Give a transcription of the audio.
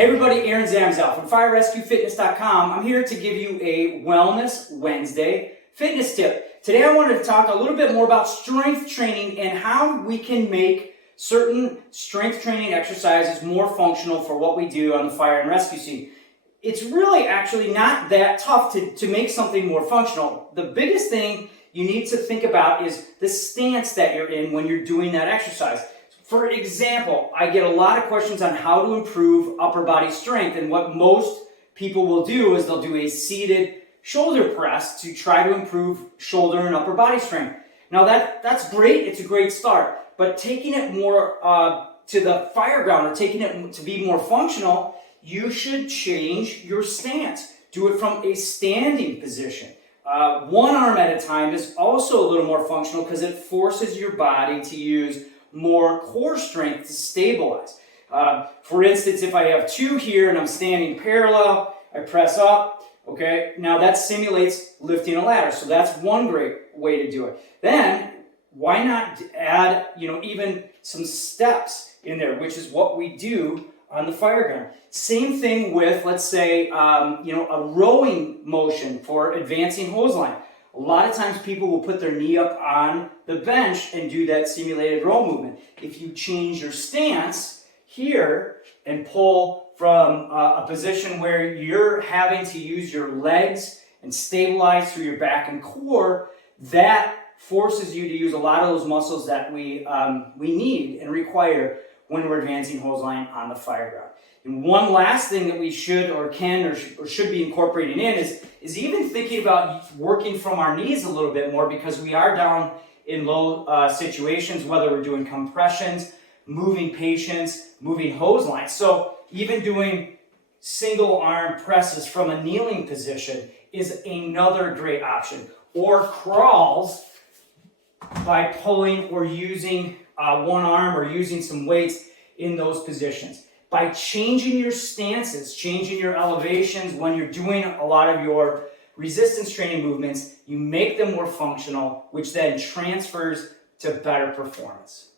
Hey everybody, Aaron Zamzow from firerescuefitness.com. I'm here to give you a Wellness Wednesday fitness tip. Today I wanted to talk a little bit more about strength training and how we can make certain strength training exercises more functional for what we do on the fire and rescue scene. It's really actually not that tough to make something more functional. The biggest thing you need to think about is the stance that you're in when you're doing that exercise. For example, I get a lot of questions on how to improve upper body strength, and what most people will do is they'll do a seated shoulder press to try to improve shoulder and upper body strength. Now that's great, it's a great start, but taking it more to the fireground or taking it to be more functional, you should change your stance. Do it from a standing position. One arm at a time is also a little more functional because it forces your body to use more core strength to stabilize. For instance, if I have two here and I'm standing parallel, I press up, okay? Now that simulates lifting a ladder, so that's one great way to do it. Then, why not add, even some steps in there, which is what we do on the fireground. Same thing with, let's say, a rowing motion for advancing hose line. A lot of times people will put their knee up on the bench and do that simulated row movement. If you change your stance here and pull from a position where you're having to use your legs and stabilize through your back and core, that forces you to use a lot of those muscles that we need and require when we're advancing hose line on the fireground. And one last thing that we should or can or should be incorporating in is even thinking about working from our knees a little bit more, because we are down in low situations, whether we're doing compressions, moving patients, moving hose lines. So even doing single arm presses from a kneeling position is another great option. Or crawls by pulling or using one arm or using some weights in those positions. By changing your stances, changing your elevations when you're doing a lot of your resistance training movements, you make them more functional, which then transfers to better performance.